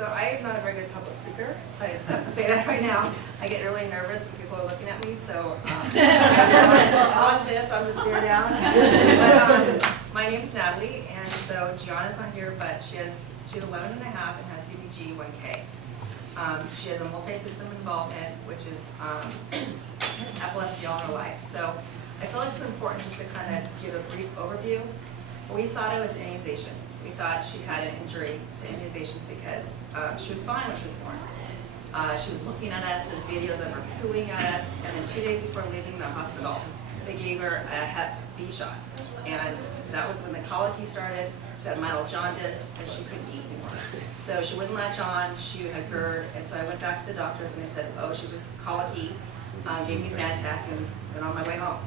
So I am not a very good public speaker, so I just have to say that right now. I get really nervous when people are looking at me, so on this, I'm just stare down. But my name's Natalie, and so Gianna's not here, but she's 11 and a half and has CBG 1K. She has a multi-system involvement, which is epilepsy all her life. So I feel like it's important just to kind of give a brief overview. We thought it was immunizations. We thought she had an injury to immunizations because she was fine when she was born. She was looking at us, there's videos of her cooing at us, and then 2 days before leaving the hospital, they gave her a Hep B shot. And that was when the colicky started, that mild jaundice, and she couldn't eat anymore. So she wouldn't latch on, she had GERD, and so I went back to the doctors and they said, oh, she's just colicky, gave me Zantac, and went on my way home.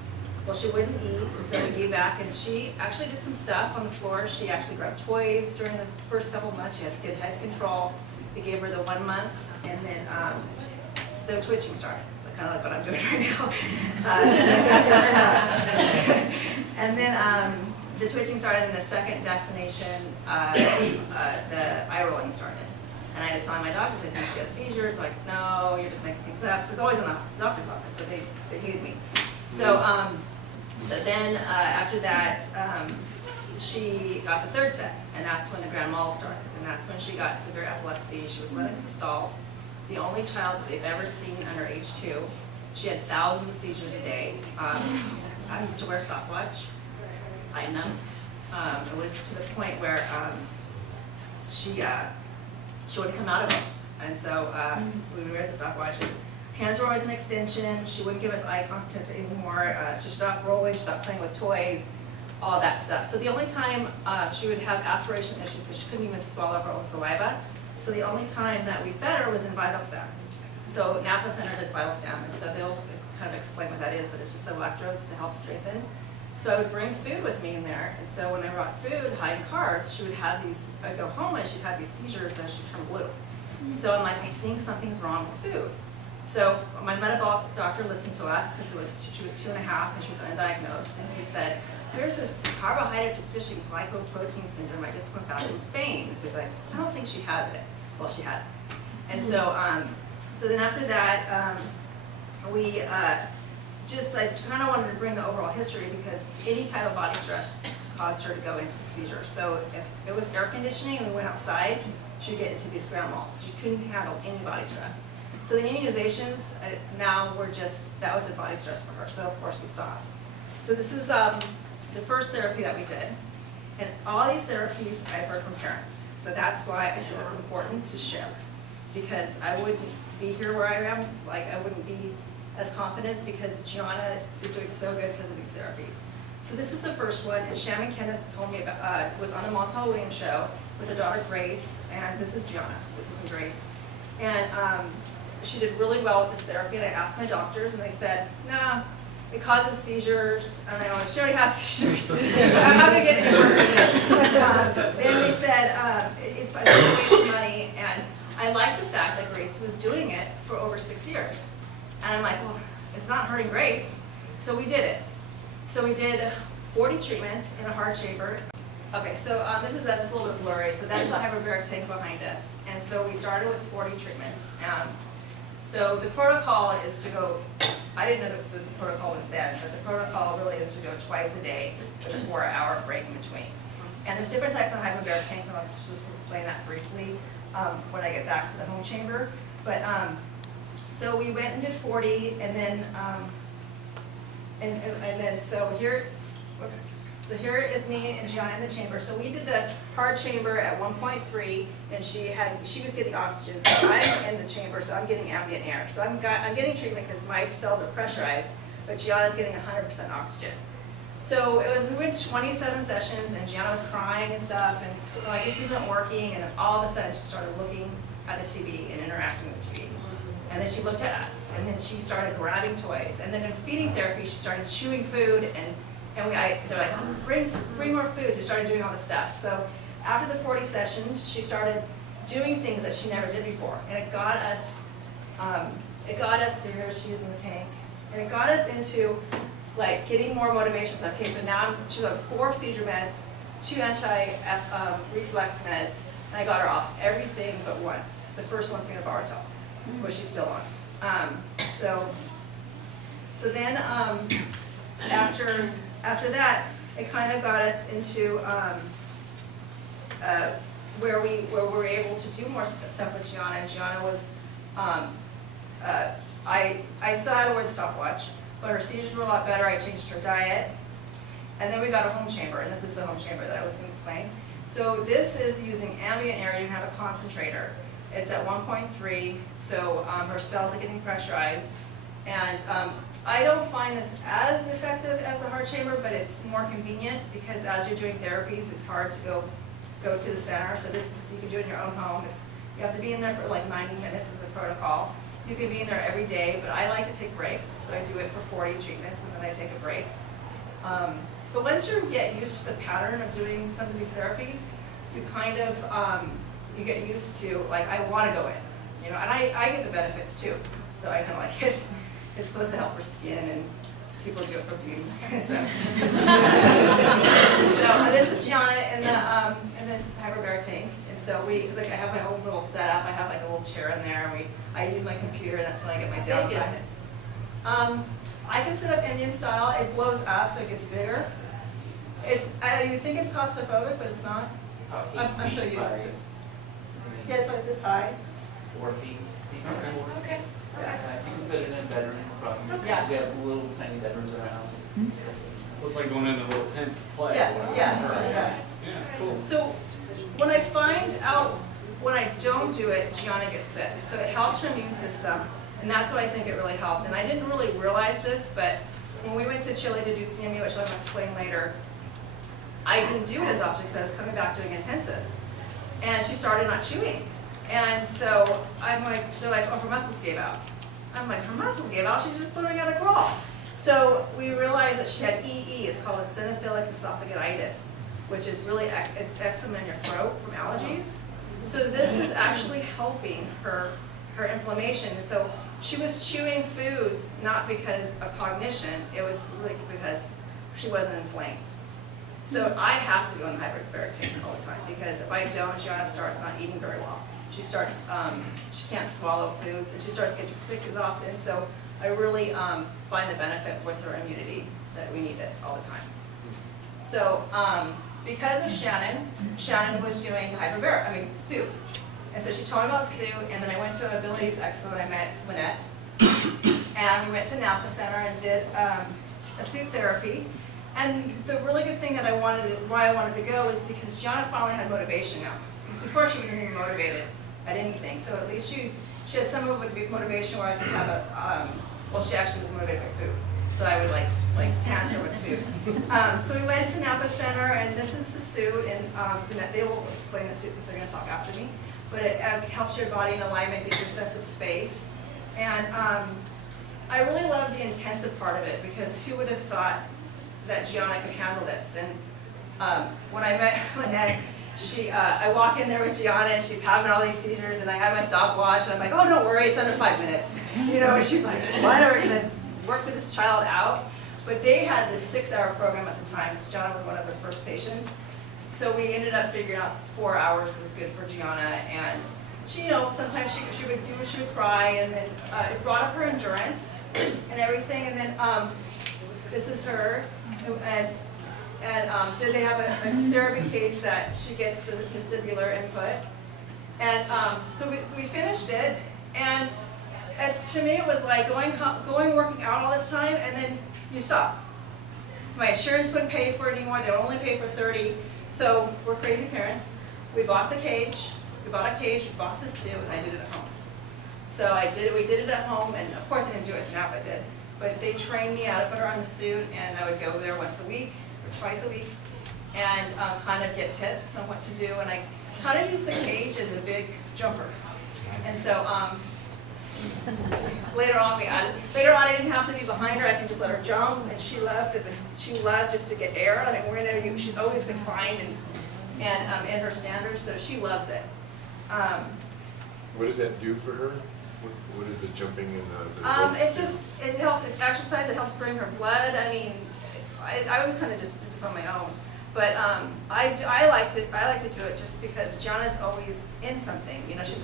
Well, she wouldn't eat, and so we gave back, and she actually did some stuff on the floor. She actually grabbed toys during the first couple of months. She had good head control. We gave her the 1 month, and then the twitching started, kind of like what I'm doing right now. And then the twitching started, and the second vaccination, the eye rolling started. And I was telling my doctors, I think she has seizures. Like, no, you're just making things up. So it's always in the doctor's office, so they hated me. So then after that, she got the third set, and that's when the grand mal started, and that's when she got severe epilepsy. She was left installed, the only child that they've ever seen under age 2. She had thousands of seizures a day. I used to wear a stopwatch, tighten them. It was to the point where she wouldn't come out of it, and so we would wear the stopwatch. Hands were always an extension. She wouldn't give us eye contact anymore. She stopped rolling, she stopped playing with toys, all that stuff. So the only time she would have aspiration issues because she couldn't even swallow her own saliva. So the only time that we fed her was in Vital Stam. So Napa Center does Vital Stam, and so they'll kind of explain what that is, but it's just electrodes to help strengthen. So I would bring food with me in there, and so when I brought food, high in carbs, she would have these, I'd go home and she'd have these seizures and she'd turn blue. So I'm like, I think something's wrong with food. So my metabolic doctor listened to us because she was 2 and a half and she was undiagnosed, and he said, there's this carbohydrate deficient glycoprotein syndrome I just went back from Spain. So he's like, I don't think she had it. Well, she had it. And so, so then after that, I kind of wanted to bring the overall history because any type of body stress caused her to go into the seizure. So if it was air conditioning and we went outside, she'd get into these grand malls. She couldn't handle any body stress. So the immunizations now were just, that was a body stress for her, so of course we stopped. So this is the first therapy that we did. And all these therapies I've heard from parents. So that's why I feel it's important to share. Because I wouldn't be here where I am, like I wouldn't be as confident because Gianna is doing so good because of these therapies. So this is the first one, and Shaman Kenneth told me about, was on the Montel Williams show with her daughter Grace, and this is Gianna, this is Grace. And she did really well with this therapy, and I asked my doctors, and they said, nah, it causes seizures, and I went, she already has seizures. I'm not going to get into this. And they said, it's a waste of money, and I like the fact that Grace was doing it for over 6 years. And I'm like, well, it's not hurting Grace, so we did it. So we did 40 treatments in a hard chamber. Okay, so this is a little bit blurry, so that's the hyperbaric tank behind us. And so we started with 40 treatments. So the protocol is to go, I didn't know that the protocol was then, but the protocol really is to go twice a day with a 4-hour break in between. And there's different types of hyperbaric tanks, and I'll just explain that briefly when I get back to the home chamber. But so we went and did 40, and then so here, whoops. So here is me and Gianna in the chamber. So we did the hard chamber at 1.3, and she was getting oxygen. So I'm in the chamber, so I'm getting ambient air. So I'm getting treatment because my cells are pressurized, but Gianna's getting 100% oxygen. So we went 27 sessions, and Gianna was crying and stuff, and like this isn't working. And then all of a sudden, she started looking at the TV and interacting with the TV. And then she looked at us, and then she started grabbing toys. And then in feeding therapy, she started chewing food, and they're like, bring more food. She started doing all this stuff. So after the 40 sessions, she started doing things that she never did before. And it got us, so here she is in the tank. And it got us into like getting more motivation. So, okay, so now she's on 4 seizure meds, 2 anti-reflex meds, And I got her off everything but one. The first one, phenobarbital, which she's still on. So then after that, it kind of got us into where we were able to do more stuff with Gianna. And Gianna was, I still had to wear the stopwatch, but her seizures were a lot better. I changed her diet. And then we got a home chamber, and this is the home chamber that I was going to explain. So this is using ambient air. You have a concentrator. It's at 1.3, so her cells are getting pressurized. And I don't find this as effective as the heart chamber, but it's more convenient because as you're doing therapies, it's hard to go to the center. So this is, you can do it in your own home. You have to be in there for like 90 minutes as a protocol. You can be in there every day, but I like to take breaks. So I do it for 40 treatments, and then I take a break. But once you get used to the pattern of doing some of these therapies, you kind of, you get used to, like, I want to go in, you know, and I get the benefits too. So I kind of like it. It's supposed to help for skin, and people do it for beauty. So this is Gianna in the hyperbaric tank. And so I have my own little setup. I have like a little chair in there, and I use my computer, and that's when I get my downtime. I can set up Indian style. It blows up, so it gets bigger. You think it's claustrophobic, but it's not. I'm so used to it. Yeah, it's like this high. 4 feet. Okay. Yeah, you can fit it in a bedroom, no problem. Yeah. We have little tiny bedrooms in our house. So it's like going in a little tent to play. Yeah. Yeah, cool. So when I find out when I don't do it, Gianna gets sick. So it helps her immune system, and that's why I think it really helped. And I didn't really realize this, but when we went to Chile to do CMU, which I'm going to explain later, I didn't do it as often because I was coming back doing intensives. And she started not chewing. And so I'm like, they're like, oh, her muscles gave out. I'm like, her muscles gave out? She's just learning how to crawl. So we realized that she had EE. It's called eosinophilic esophagitis, which is really, it's eczema in your throat from allergies. So this was actually helping her inflammation. And so she was chewing foods not because of cognition. It was really because she wasn't inflamed. So I have to go in the hyperbaric tank all the time because if I don't, Gianna starts not eating very well. She starts, she can't swallow foods, and she starts getting sick as often. So I really find the benefit with her immunity that we need it all the time. So because of Shannon was doing Sue. And so she told me about Sue, and then I went to an Abilities Expo and I met Lynette. And we went to Napa Center and did a Sue therapy. And the really good thing that why I wanted to go is because Gianna finally had motivation now. Because before she wasn't even motivated at anything. So at least she had some of it motivation where I could have she actually was motivated by food. So I would like taunt her with food. So we went to Napa Center, and this is the suit, and they will explain the suit because they're going to talk after me. But it helps your body in alignment, gives you a sense of space. And I really love the intensive part of it because who would have thought that Gianna could handle this? And when I met Lynette, I walk in there with Gianna and she's having all these seizures, and I have my stopwatch, and I'm like, oh, don't worry, it's under 5 minutes. You know, and she's like, why are we gonna work with this child out? But they had this 6-hour program at the time. So Gianna was one of the first patients. So we ended up figuring out 4 hours was good for Gianna, and she, you know, sometimes she would cry, and then it brought up her endurance and everything. And then this is her, and then they have a therapy cage that she gets the vestibular input. And so we finished it, and to me it was like going working out all this time, and then you stop. My insurance wouldn't pay for it anymore. They would only pay for 30. So we're crazy parents. We bought the cage. We bought a cage. We bought the suit, and I did it at home. So we did it at home, and of course I didn't do it. Napa did, but they trained me how to put her on the suit, and I would go there once a week or twice a week, and kind of get tips on what to do. And I kind of use the cage as a big jumper. And so later on I didn't have to be behind her. I can just let her jump, and she loved just to get air. I mean, she's always confined and in her standards, so she loves it. What does that do for her? What is the jumping in the it helps. It's exercise. It helps bring her blood. I mean, I would kind of just do this on my own, But I like to do it just because Gianna's always in something. You know, she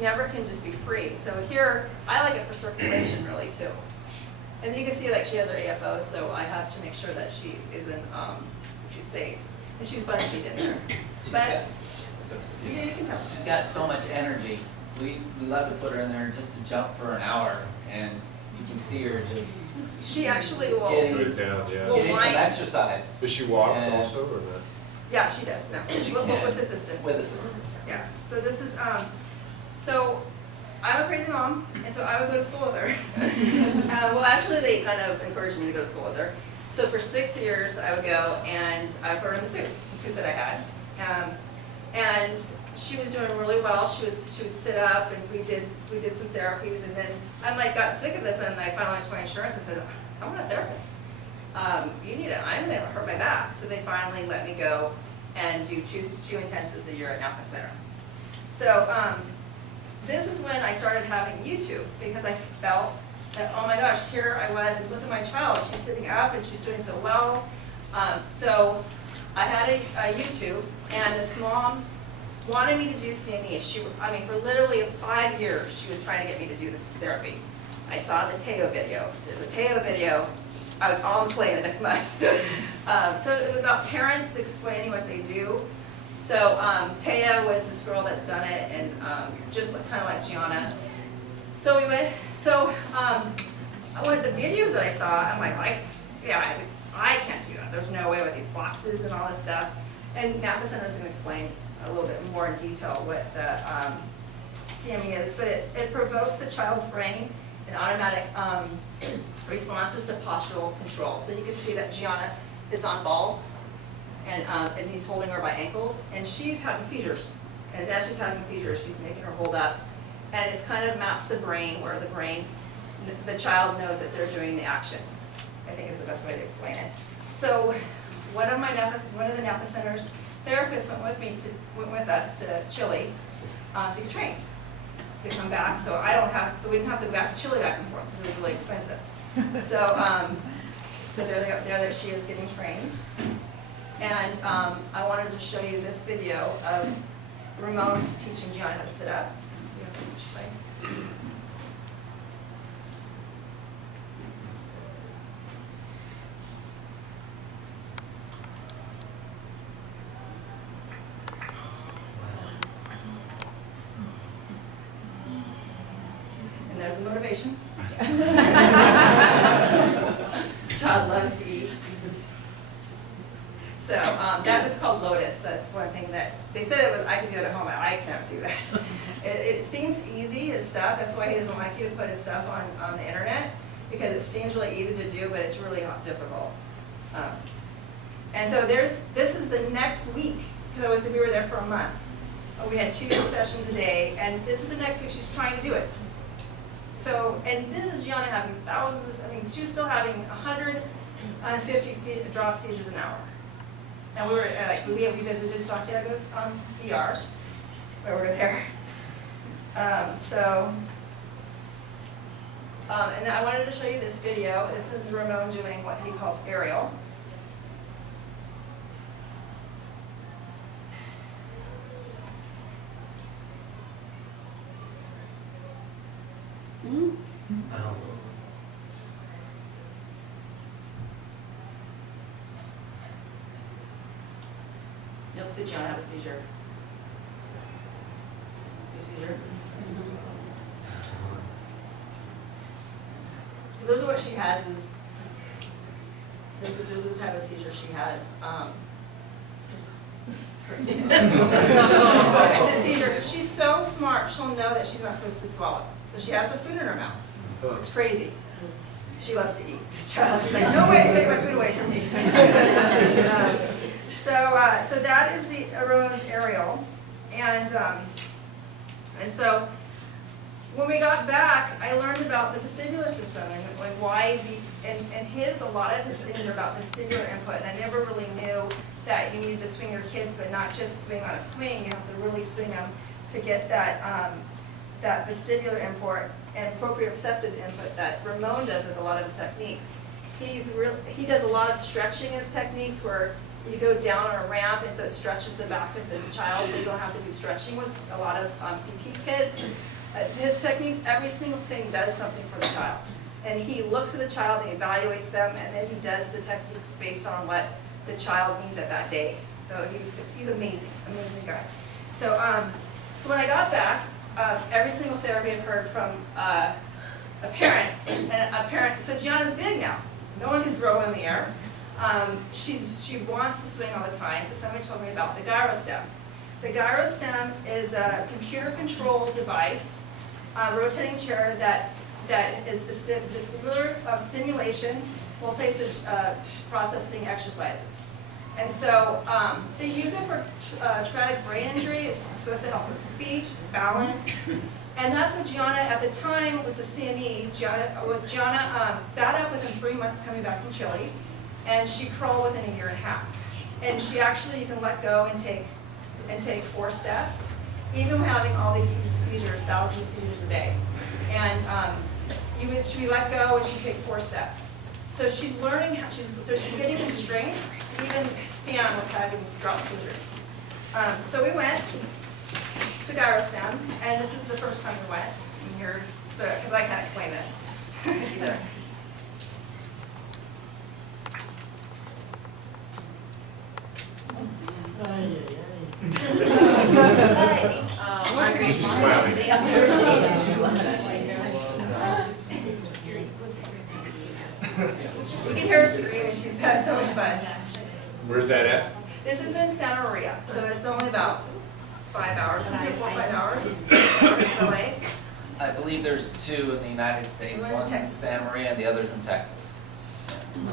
never can just be free. So here, I like it for circulation really too. And you can see like she has her AFO, so I have to make sure that she isn't, she's safe. And she's bungeed in there. But yeah, you can help. She's got so much energy. We love to put her in there just to jump for an hour, and you can see her just She actually will. Getting- Put it down, yeah. Well, getting some why- exercise. Does she walk And- also, or not? Yeah, she does. No, with assistance. With assistance. Yeah. So this is so I'm a crazy mom, and so I would go to school with her. Well, actually, they kind of encouraged me to go to school with her. So for 6 years, I would go and I would put her in the suit that I had. And she was doing really well. She would sit up, and we did some therapies, and then I like got sick of this, and I finally went to my insurance and said, I want a therapist. You need it. I'm gonna hurt my back. So they finally let me go and do two intensives a year at Napa Center. So this is when I started having YouTube, because I felt that, oh my gosh, here I was, and look at my child. She's sitting up and she's doing so well. So I had a YouTube, and this mom wanted me to do CME. For literally 5 years, she was trying to get me to do this therapy. I saw the Teo video. There's a Teo video. I was on play the next month. So it was about parents explaining what they do. So Teo was this girl that's done it, and just kind of like Gianna. So we went. So one of the videos that I saw, I'm like, I can't do that. There's no way with these boxes and all this stuff. And Napa Center is going to explain a little bit more in detail what the CME is, but it provokes the child's brain and automatic responses to postural control. So you can see that Gianna is on balls, and he's holding her by ankles, and she's having seizures. And as she's having seizures, she's making her hold up, and it's kind of maps the brain where the child knows that they're doing the action. I think is the best way to explain it. So one of the Napa Center's therapists went with us to Chile to get trained, to come back. So we didn't have to go back to Chile back and forth because it was really expensive. So there she is getting trained. And I wanted to show you this video of Ramon teaching Gianna how to sit up. And there's the motivation. Child loves to eat. So that is called Lotus. That's one thing that they said I could do it at home. I can't do that. It seems easy, his stuff. That's why he doesn't like you to put his stuff on the internet, because it seems really easy to do, but it's really difficult. And so this is the next week, because we were there for a month. We had 2 sessions a day, and this is the next week she's trying to do it. So, and this is Gianna having thousands, she was still having 150 drop seizures an hour. And we were, we visited Santiago's ER, where we were there. And I wanted to show you this video. This is Ramon doing what he calls Ariel. You'll see Gianna have a seizure. See a seizure? So those are what she has. Those are the type of seizure she has. The seizure. She's so smart. She'll know that she's not supposed to swallow. So she has the food in her mouth. It's crazy. She loves to eat. This child. She's like, no way to take my food away from me. So that is the Ramon's Ariel, and so when we got back, I learned about the vestibular system and why a lot of his things are about vestibular input, and I never really knew that you needed to swing your kids, but not just swing on a swing. You have to really swing them to get that vestibular input and proprioceptive input that Ramon does with a lot of his techniques. he does a lot of stretching as techniques where you go down on a ramp and so it stretches the back of the child so you don't have to do stretching with a lot of CP kids. His techniques, every single thing does something for the child. And he looks at the child and evaluates them and then he does the techniques based on what the child needs at that day. So he's amazing, amazing guy. So when I got back, every single therapy I've heard from a parent, so Gianna's big now. No one can throw her in the air. She wants to swing all the time, so somebody told me about the Gyroscope. The Gyroscope is a computer-controlled device, rotating chair that is vestibular stimulation, multi-processing exercises. And so they use it for traumatic brain injury. It's supposed to help with speech, balance. And that's what Gianna, at the time with the CME, Gianna sat up within 3 months coming back from Chile, and she crawled within a year and a half. And she actually, you can let go and take 4 steps, even having all these seizures, thousands of seizures a day. And she would let go and she'd take 4 steps. So she's learning how, she's getting the strength to even stand with having these drop seizures. So we went to Gyroscope, and this is the first time we went. And you're, so, because I can't explain this either. She's smiling. You can hear her scream, and she's had so much fun. Where's that at? This is in Santa Maria, so it's only about 5 hours, 4 or 5 hours away. I believe there's 2 in the United States. One in One's in Texas. Santa Maria and the other's in Texas.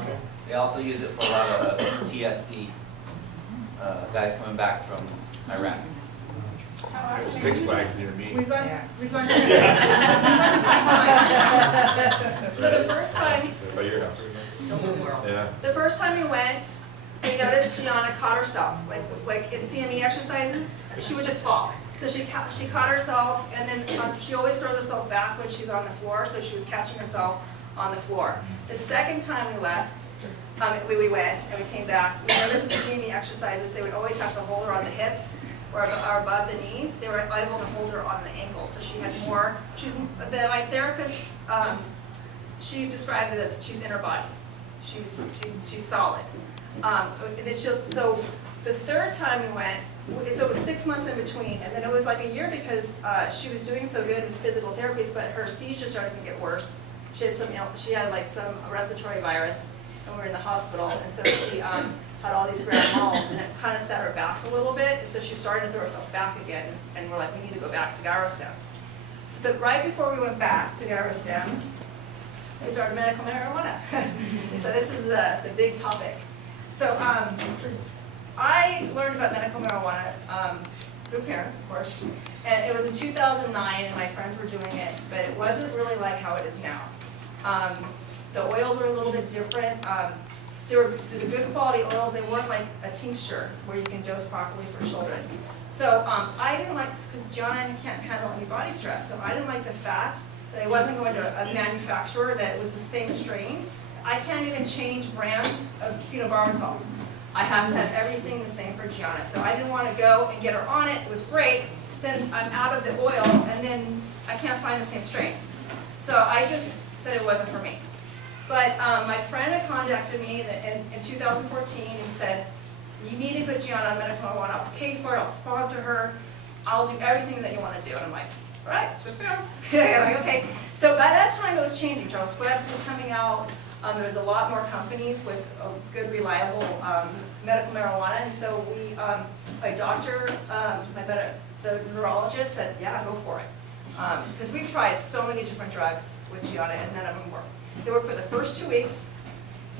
Okay. They also use it for a lot of PTSD, guys coming back from Iraq. There's Six Flags near me. We've gone 3 times. So the first time, By your house. Yeah. the first time we went, we noticed Gianna caught herself, like in CME exercises, she would just fall. So she caught herself, and then she always throws herself back when she's on the floor, so she was catching herself on the floor. The second time we left, we went and we came back, we noticed the CME exercises, they would always have to hold her on the hips or above the knees. They were able to hold her on the ankle, so she had more. My therapist, she describes it as she's in her body. She's solid. So the third time we went, so it was 6 months in between, and then it was like a year because she was doing so good in physical therapies, but her seizures started to get worse. She had like some respiratory virus, and we were in the hospital, and so she had all these grand malls, and it kind of set her back a little bit, and so she started to throw herself back again, and we're like, we need to go back to Gyroscope. But right before we went back to Gyroscope, we started medical marijuana. So this is the big topic. So I learned about medical marijuana through parents, of course, and it was in 2009, and my friends were doing it, but it wasn't really like how it is now. The oils were a little bit different. They were the good quality oils. They weren't like a tincture where you can dose properly for children. So I didn't like this because Gianna can't handle any body stress. So I didn't like the fact that I wasn't going to a manufacturer that it was the same strain. I can't even change brands of phenobarbital. I have to have everything the same for Gianna. So I didn't want to go and get her on it. It was great. Then I'm out of the oil, and then I can't find the same strain. So I just said it wasn't for me. But my friend had contacted me in 2014 and said, you need to put Gianna on medical marijuana. I'll pay for it. I'll sponsor her. I'll do everything that you want to do. And I'm like, all right, just go. Like, okay. So by that time, it was changing. Charles Webb was coming out. There was a lot more companies with good, reliable medical marijuana. And so my doctor, the neurologist said, yeah, go for it. Because we've tried so many different drugs with Gianna, and none of them work. They work for the first 2 weeks.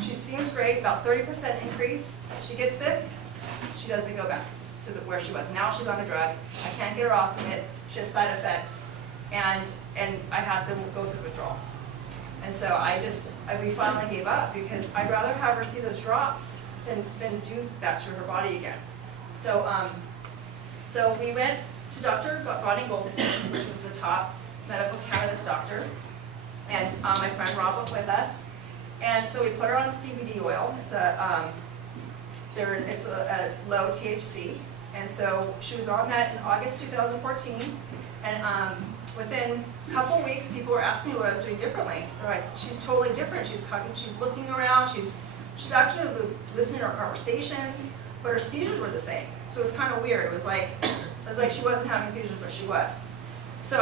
She seems great, about 30% increase. She gets sick, she doesn't go back to where she was. Now she's on a drug. I can't get her off of it. She has side effects, and I have to go through withdrawals. And so we finally gave up because I'd rather have her see those drops than do that to her body again. So so we went to Dr. Bonnie Goldstein, which was the top medical cannabis doctor, and my friend Rob was with us. And so we put her on CBD oil. It's a low THC. And so she was on that in August 2014. And within a couple weeks, people were asking me what I was doing differently. They're like, she's totally different. She's looking around. She's actually listening to our conversations, but her seizures were the same. So it was kind of weird. It was like she wasn't having seizures, but she was. So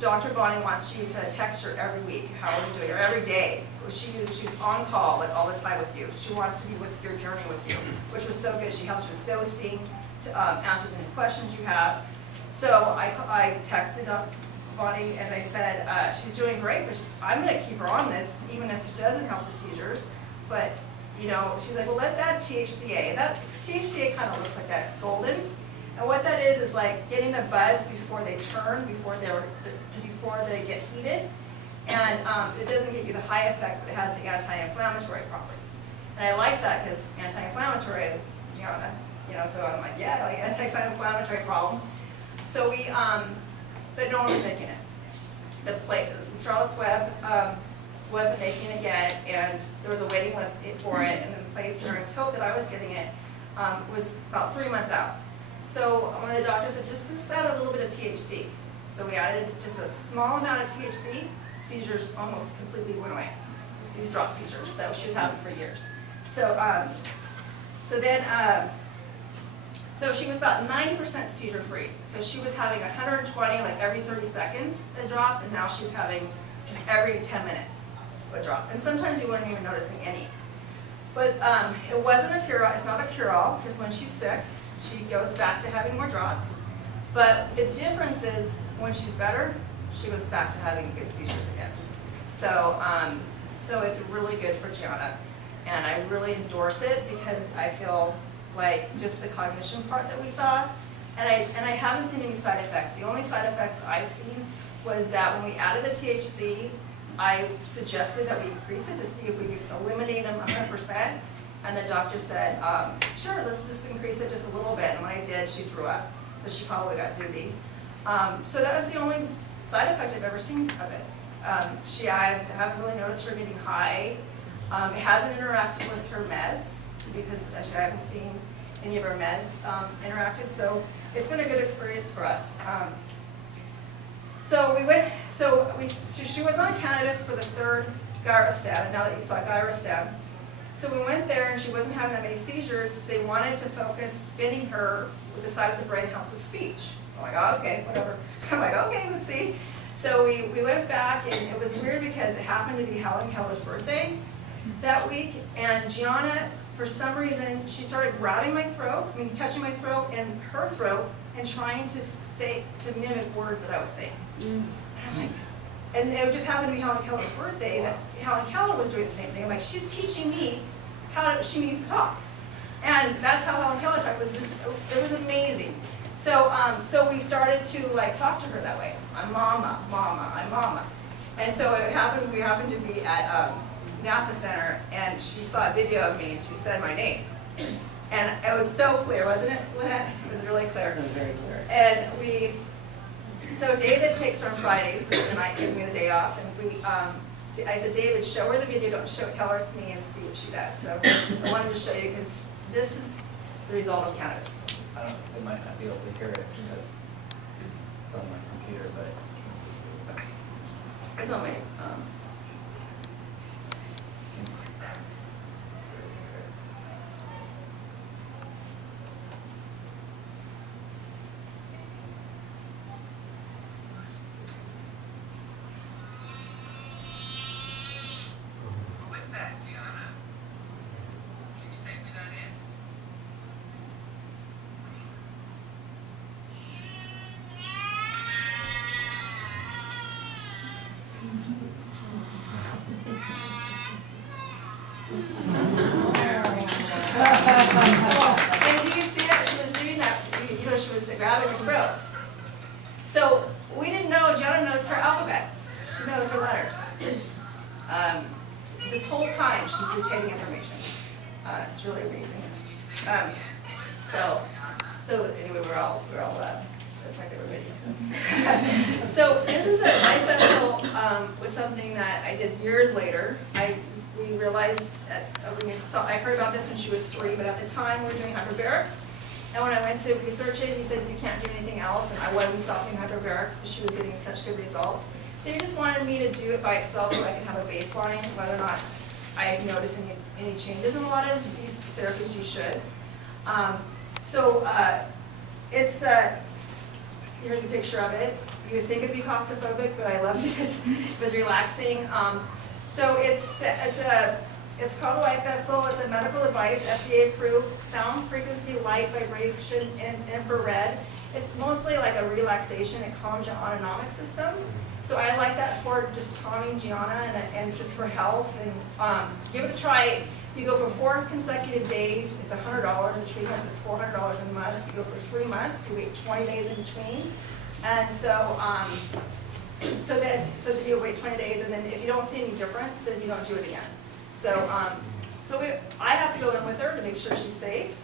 Dr. Bonnie wants you to text her every week. How are you doing? Or every day. She's on call like all the time with you. She wants to be with your journey with you, which was so good. She helps with dosing, to answers any questions you have. So I texted Bonnie and I said, she's doing great, but I'm going to keep her on this, even if it doesn't help the seizures. But, you know, she's like, well, let's add THCA. And that THCA kind of looks like that. It's golden. And what that is like getting the buds before they turn, before they get heated. And it doesn't give you the high effect, but it has the anti-inflammatory properties. And I like that because anti-inflammatory, Gianna, you know, so I'm like, yeah, I like anti-inflammatory problems. So but no one was making it. Charlotte's Web wasn't making it yet, and there was a waiting list for it, and the place during Tote that I was getting it was about 3 months out. So one of the doctors said, just add a little bit of THC. So we added just a small amount of THC. Seizures almost completely went away. These drop seizures that she was having for years. So so she was about 90% seizure free. So she was having 120 like every 30 seconds a drop, and now she's having every 10 minutes a drop. And sometimes you weren't even noticing any. But it wasn't a cure-all. It's not a cure-all, because when she's sick, she goes back to having more drops. But the difference is when she's better, she was back to having good seizures again. So, so it's really good for Gianna. And I really endorse it because I feel like just the cognition part that we saw. And I haven't seen any side effects. The only side effects I've seen was that when we added the THC, I suggested that we increase it to see if we could eliminate them 100%. And the doctor said, sure, let's just increase it just a little bit. And when I did, she threw up. So she probably got dizzy. So that was the only side effect I've ever seen of it. I haven't really noticed her getting high. It hasn't interacted with her meds because actually I haven't seen any of her meds interacted. So it's been a good experience for us. She was on cannabis for the third Gyroscope, now that you saw Gyroscope. So we went there and she wasn't having that many seizures. They wanted to focus spinning her with the side of the brain helps with speech. I'm like, oh, okay, whatever. I'm like, okay, let's see. So we went back, and it was weird because it happened to be Helen Keller's birthday that week. And Gianna, for some reason, she started grabbing my throat, touching my throat and her throat, and trying to mimic words that I was saying. And I'm like, and it just happened to be Helen Keller's birthday that Helen Keller was doing the same thing. I'm like, she's teaching me how she needs to talk. And that's how Helen Keller talked. It was amazing. So we started to talk to her that way. I'm mama, mama, I'm mama. And so we happened to be at Napa Center, and she saw a video of me, and she said my name. And it was so clear, wasn't it, Lynette? It was really clear. It was very clear. And so David takes her on Fridays, and I gives me the day off, and I said, David, show her the video, don't tell her it's me, and see what she does. So I wanted to show you, because this is the result of cannabis. They might not be able to hear it because it's on my computer, but Okay. It's on my, Who is that, Gianna? Can you say who that is? and you can see that she was doing that, she was grabbing her throat. So we didn't know, Gianna knows her alphabet. She knows her letters. This whole time she's retaining information. It's really amazing. So anyway, we're all That's my favorite video. So this is a life vessel, was something that I did years later. We realized, I heard about this when she was 3, but at the time we were doing hyperbarics. And when I went to research it, he said you can't do anything else, and I wasn't stopping hyperbarics because she was getting such good results. They just wanted me to do it by itself so I can have a baseline, whether or not I noticed any changes in a lot of these therapies. You should. Here's a picture of it. You would think it'd be claustrophobic, but I loved it. It was relaxing. So it's called a light vessel. It's a medical device, FDA approved, sound frequency, light, vibration, and infrared. It's mostly like a relaxation. It calms your autonomic system. So I like that for just calming Gianna and just for health. And give it a try. If you go for 4 consecutive days, it's $100 a treatment, so it's $400 a month. If you go for 3 months, you wait 20 days in between. And so that you wait 20 days, and then if you don't see any difference, then you don't do it again. So I have to go in with her to make sure she's safe.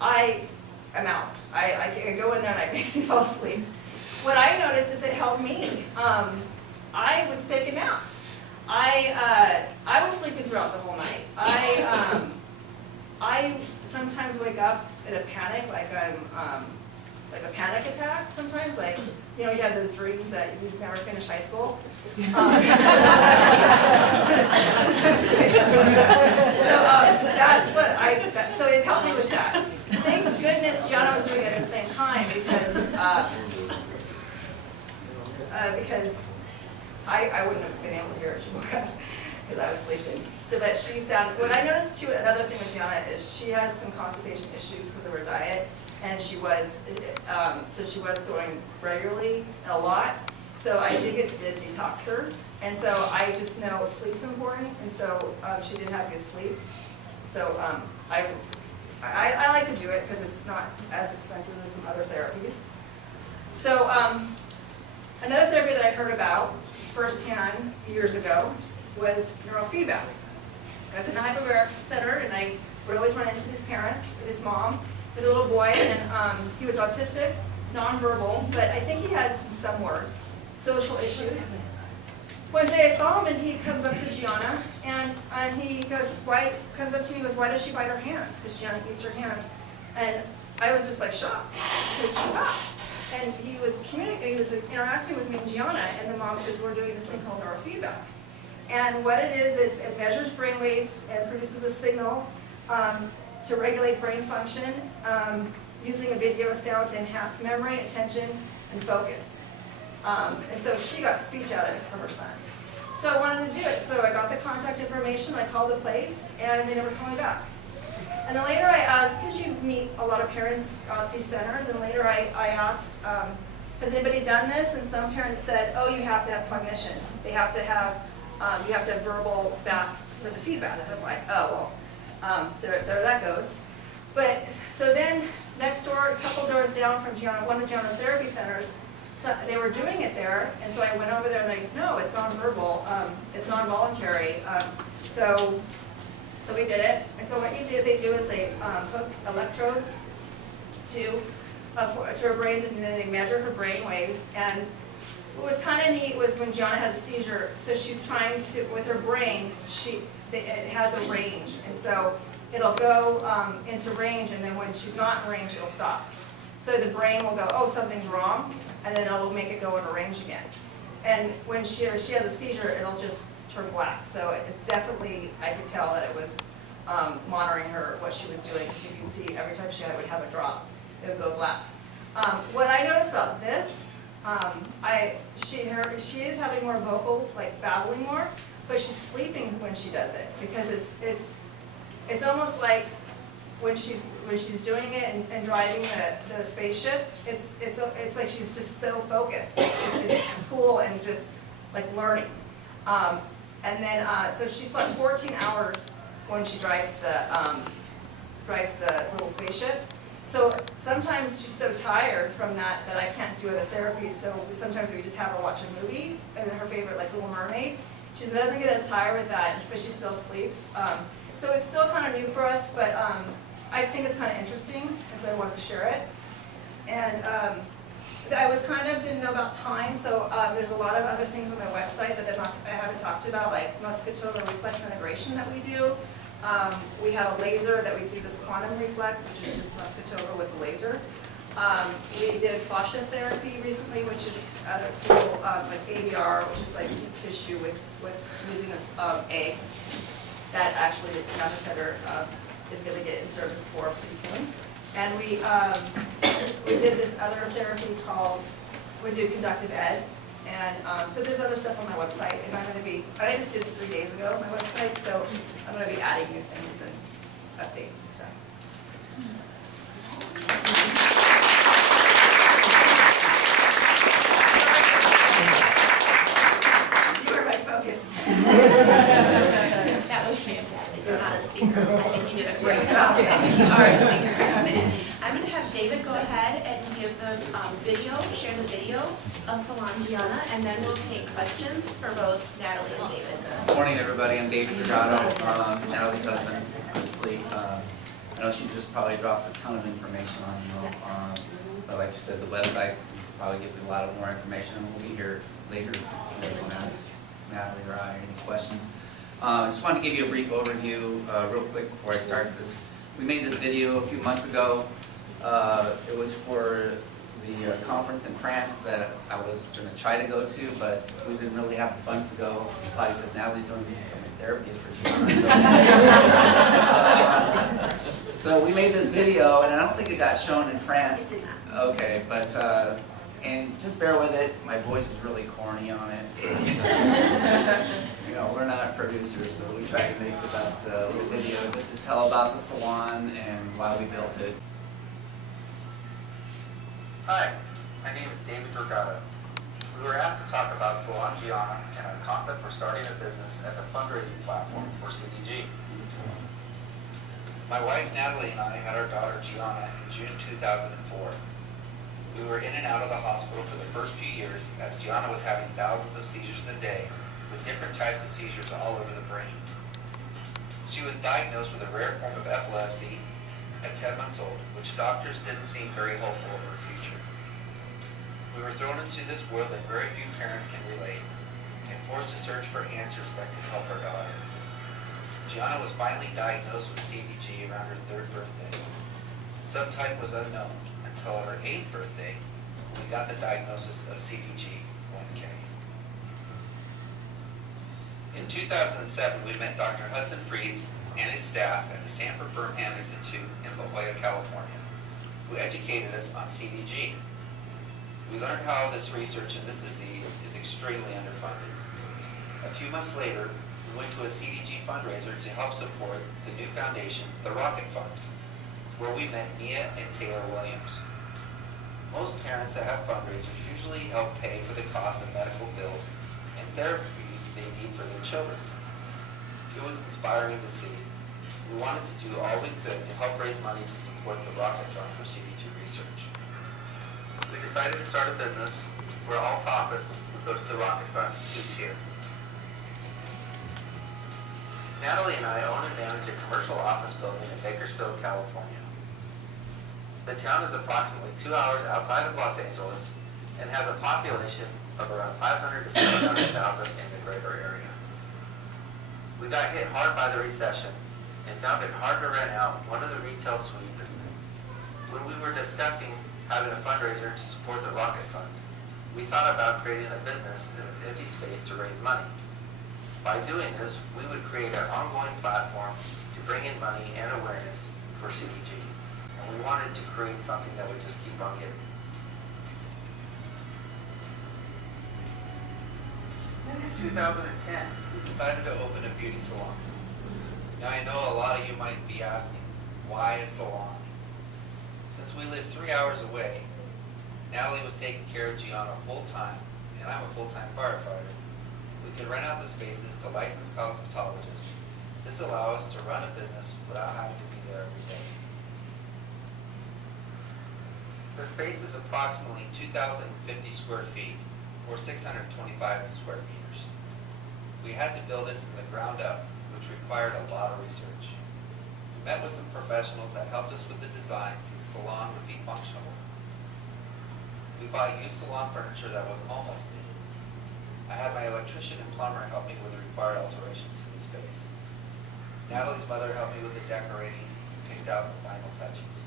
I'm out. I go in there and it makes me fall asleep. What I noticed is it helped me. I was taking naps. I was sleeping throughout the whole night. I sometimes wake up in a panic, like I'm like a panic attack sometimes, like, you know, you have those dreams that you never finish high school. That's what so it helped me with that. Thank goodness Gianna was doing it at the same time because I wouldn't have been able to hear her if she woke up because I was sleeping. So that she sounded, what I noticed too, another thing with Gianna is she has some constipation issues because of her diet. And she was going regularly and a lot. So I think it did detox her. And so I just know sleep's important. And so she didn't have good sleep. So I like to do it because it's not as expensive as some other therapies. So another therapy that I heard about firsthand years ago was Neurofeedback. I was in the Hyperbaric Center, and I would always run into these parents, this mom, with a little boy, and he was autistic, nonverbal, but I think he had some words, social issues. One day I saw him, and he comes up to Gianna, and he goes, comes up to me and goes, why does she bite her hands? Because Gianna eats her hands. And I was just like shocked, because she talked. And he was interacting with me and Gianna, and the mom says, we're doing this thing called neurofeedback. And what it is, it measures brain waves and produces a signal to regulate brain function using a video sound to enhance memory, attention, and focus. And so she got speech out of it from her son. So I wanted to do it. So I got the contact information, I called the place, and they never called me back. And then later I asked, because you meet a lot of parents at these centers, and later I asked, has anybody done this? And some parents said, oh, you have to have cognition. They have to have, you have to have verbal back for the feedback. And I'm like, oh, well, there that goes. But, so then, next door, a couple doors down from Gianna, one of Gianna's therapy centers, so they were doing it there, and so I went over there and like, no, it's non-verbal, it's non-voluntary. So we did it, and so what they do is they hook electrodes to her brains, and then they measure her brain waves. And what was kind of neat was when Gianna had a seizure, so she's trying to, with her brain, it has a range, and so it'll go into range, and then when she's not in range, it'll stop. So the brain will go, oh, something's wrong, and then it'll make it go into range again. And when she has a seizure, it'll just turn black. So it definitely, I could tell that it was monitoring her, what she was doing. Because you can see every time she would have a drop, it would go black. What I noticed about this, she is having more vocal, like babbling more, but she's sleeping when she does it, because it's almost like when she's doing it and driving the spaceship, it's like she's just so focused. She's in school and just like learning. And then so she slept 14 hours when she drives the little spaceship. So sometimes she's so tired from that I can't do other therapy. So sometimes we just have her watch a movie, and her favorite, like Little Mermaid. She doesn't get as tired with that, but she still sleeps. So it's still kind of new for us, but I think it's kind of interesting, and so I wanted to share it. And I was didn't know about time, so there's a lot of other things on my website that I haven't talked about, like musculoskeletal reflex integration that we do. We have a laser that we do this quantum reflex, which is just musculoskeletal with a laser. We did fascia therapy recently, which is other people, like ABR, which is like deep tissue with using this egg that actually the Napa Center is going to get in service for pretty soon. And we did this other therapy called, we do conductive ed. And so there's other stuff on my website, and I just did this 3 days ago on my website, so I'm going to be adding new things and updates and stuff. You were my focus. That was fantastic. You're not a speaker. I think you did a great job. You are a speaker. I'm going to have David go ahead and give the video, share the video of Salon Gianna, and then we'll take questions for both Natalie and David. Good morning, everybody. I'm David Dragotto, Natalie's husband. Obviously, I know she just probably dropped a ton of information on you, but like you said, the website will probably give you a lot of more information, and we'll be here later if you want to ask Natalie or I any questions. I just wanted to give you a brief overview real quick before I start this. We made this video a few months ago. It was for the conference in France that I was going to try to go to, but we didn't really have the funds to go, probably because Natalie's doing so many therapies for Gianna. So we made this video, and I don't think it got shown in France. It did not. Okay, but and just bear with it. My voice is really corny on it. You know, we're not producers, but we try to make the best little video just to tell about the salon and why we built it. Hi, my name is David Dragotto. We were asked to talk about Salon Gianna and our concept for starting a business as a fundraising platform for CDG. My wife Natalie and I had our daughter Gianna in June 2004. We were in and out of the hospital for the first few years as Gianna was having thousands of seizures a day with different types of seizures all over the brain. She was diagnosed with a rare form of epilepsy at 10 months old, which doctors didn't seem very hopeful of her future. We were thrown into this world that very few parents can relate and forced to search for answers that could help our daughter. Gianna was finally diagnosed with CDG around her 3rd birthday. Subtype was unknown until her 8th birthday when we got the diagnosis of CDG 1K. In 2007, we met Dr. Hudson Freeze and his staff at the Sanford Burnham Institute in La Jolla, California, who educated us on CDG. We learned how this research in this disease is extremely underfunded. A few months later, we went to a CDG fundraiser to help support the new foundation, the Rocket Fund, where we met Mia and Taylor Williams. Most parents that have fundraisers usually help pay for the cost of medical bills and therapies they need for their children. It was inspiring to see. We wanted to do all we could to help raise money to support the Rocket Fund for CDG research. We decided to start a business where all profits would go to the Rocket Fund each year. Natalie and I own and manage a commercial office building in Bakersfield, California. The town is approximately 2 hours outside of Los Angeles and has a population of around 500 to 700,000 in the greater area. We got hit hard by the recession and found it hard to rent out one of the retail suites. When we were discussing having a fundraiser to support the Rocket Fund, we thought about creating a business in this empty space to raise money. By doing this, we would create an ongoing platform to bring in money and awareness for CDG. And we wanted to create something that would just keep on giving. In 2010, we decided to open a beauty salon. Now I know a lot of you might be asking, why a salon? Since we live 3 hours away, Natalie was taking care of Gianna full-time, and I'm a full-time firefighter. We could rent out the spaces to licensed cosmetologists. This allows us to run a business without having to be there every day. The space is approximately 2,050 square feet, or 625 square meters. We had to build it from the ground up, which required a lot of research. We met with some professionals that helped us with the design so the salon would be functional. We bought used salon furniture that was almost new. I had my electrician and plumber help me with the required alterations to the space. Natalie's mother helped me with the decorating and picked out the final touches.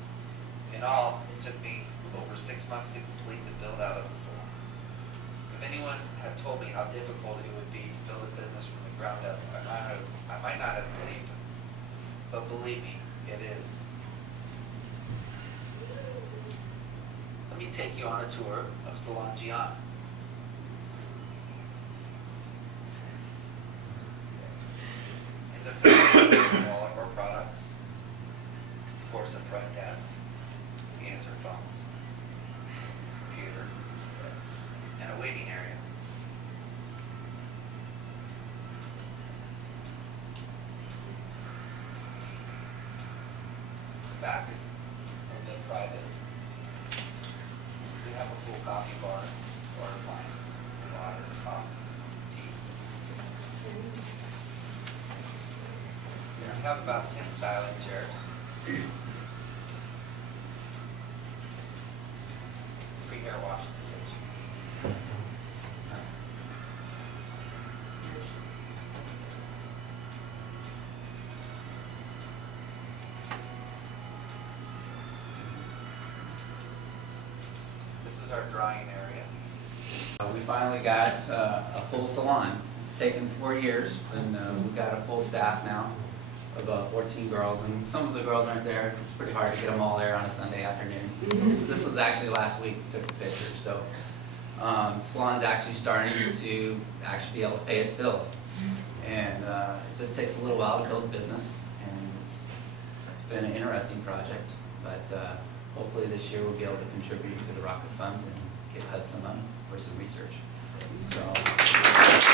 In all, it took me over 6 months to complete the build out of the salon. If anyone had told me how difficult it would be to build a business from the ground up, I might not have believed them. But believe me, it is. Let me take you on a tour of Salon Gianna. In the front, we have all of our products. Of course, a front desk, answer phones, computer, and a waiting area. The back is a bit private. We have a full coffee bar for our clients, water, coffees, teas. We have about 10 styling chairs. Pre-hair washing stations. This is our drying area. We finally got a full salon. It's taken 4 years, and we've got a full staff now of 14 girls, and some of the girls aren't there. It's pretty hard to get them all there on a Sunday afternoon. This was actually last week, we took the picture, so the salon's actually starting to actually be able to pay its bills. And it just takes a little while to build a business, and it's been an interesting project, but hopefully this year we'll be able to contribute to the Rocket Fund and get Hudson money for some research. So.